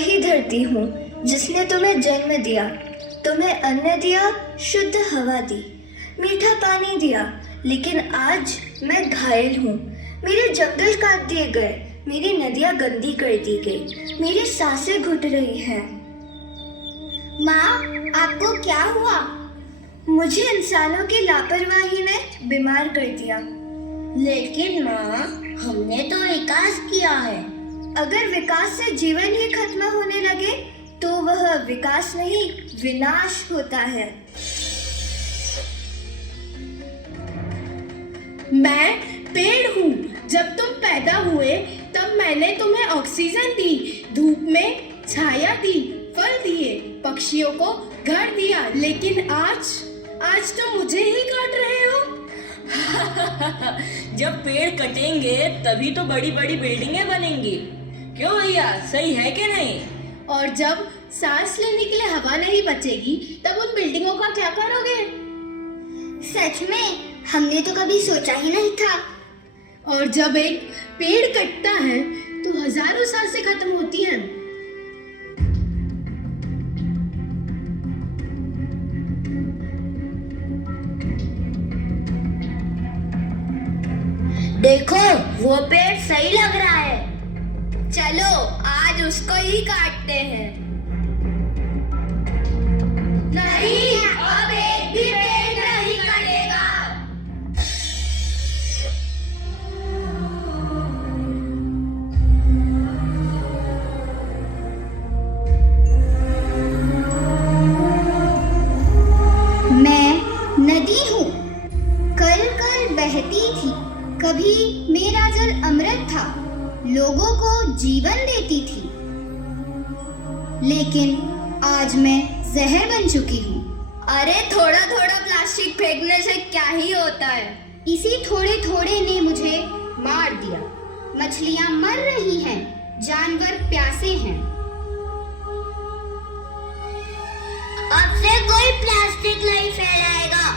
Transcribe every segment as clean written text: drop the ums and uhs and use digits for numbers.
वही धरती हूँ जिसने तुम्हें जन्म दिया, तुम्हें अन्न दिया, शुद्ध हवा दी, मीठा पानी दिया। लेकिन आज मैं घायल हूँ। मेरे जंगल काट दिए गए, मेरी नदियाँ गंदी कर दी गई, मेरी सांसें घुट रही हैं। माँ, आपको क्या हुआ? मुझे इंसानों की लापरवाही ने बीमार कर दिया। लेकिन माँ, हमने तो विकास किया है। अगर विकास से जीवन ही खत्म होने लगे तो वह विकास नहीं, विनाश होता है। मैं पेड़ हूँ। जब तुम पैदा हुए तब मैंने तुम्हें ऑक्सीजन दी, धूप में छाया दी, फल दिए, पक्षियों को घर दिया। लेकिन आज तो मुझे ही काट रहे हो। जब पेड़ कटेंगे तभी तो बड़ी बड़ी बिल्डिंगें बनेंगी। क्यों भैया, सही है कि नहीं? और जब सांस लेने के लिए हवा नहीं बचेगी तब उन बिल्डिंगों का क्या करोगे? सच में हमने तो कभी सोचा ही नहीं था। और जब एक पेड़ कटता है तो हजारों साल से खत्म होती है। देखो, वो पेड़ सही लग रहा है। चलो आज उसको ही काटते हैं। नहीं, अब एक भी पेड़ नहीं कटेगा। मैं नदी हूँ, कल कल बहती थी। कभी मेरा जल अमृत था, लोगों को जीवन देती थी। लेकिन आज मैं जहर बन चुकी हूँ। अरे थोड़ा थोड़ा प्लास्टिक फेंकने से क्या ही होता है। इसी थोड़े थोड़े ने मुझे मार दिया। मछलियाँ मर रही हैं, जानवर प्यासे हैं। अब से कोई प्लास्टिक नहीं फैलाएगा।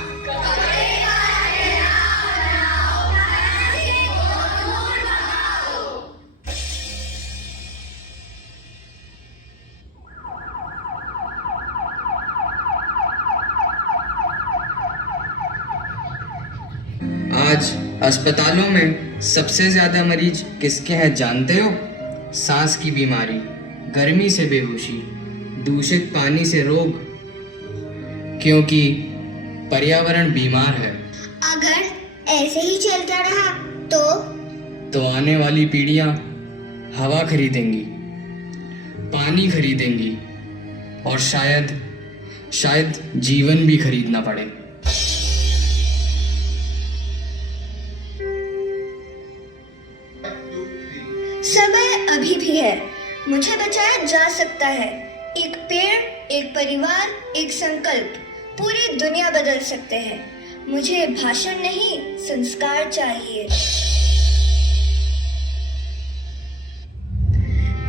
आज अस्पतालों में सबसे ज्यादा मरीज किसके हैं जानते हो? सांस की बीमारी, गर्मी से बेहोशी, दूषित पानी से रोग। क्योंकि पर्यावरण बीमार है। अगर ऐसे ही चलता रहा तो आने वाली पीढ़ियां हवा खरीदेंगी, पानी खरीदेंगी और शायद जीवन भी खरीदना पड़े। समय अभी भी है, मुझे बचाया जा सकता है। एक पेड़, एक परिवार, एक संकल्प पूरी दुनिया बदल सकते हैं। मुझे भाषण नहीं, संस्कार चाहिए।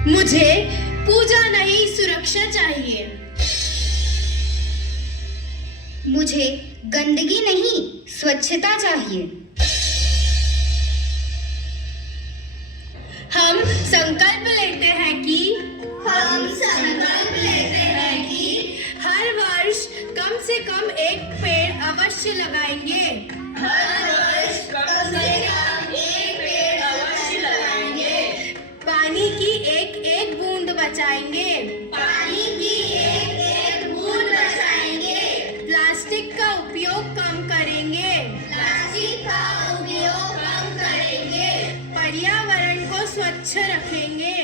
मुझे पूजा नहीं, सुरक्षा चाहिए। मुझे गंदगी नहीं, स्वच्छता चाहिए। हम संकल्प लेते हैं कि हर वर्ष कम से कम एक पेड़ अवश्य लगाएंगे। पानी की एक एक बूंद बचाएंगे। प्लास्टिक का उपयोग कम करेंगे। पर्यावरण को स्वच्छ रखेंगे।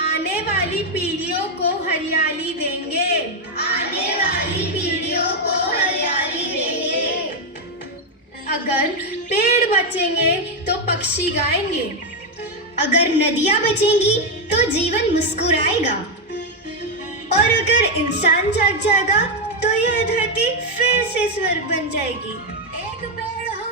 आने वाली पीढ़ियों को हरियाली देंगे। अगर पेड़ बचेंगे तो पक्षी गाएंगे। अगर नदियाँ बचेंगी तो जीवन मुस्कुराएगा। और अगर इंसान जाग जाएगा तो यह धरती फिर से स्वर्ग बन जाएगी। एक पेड़ हो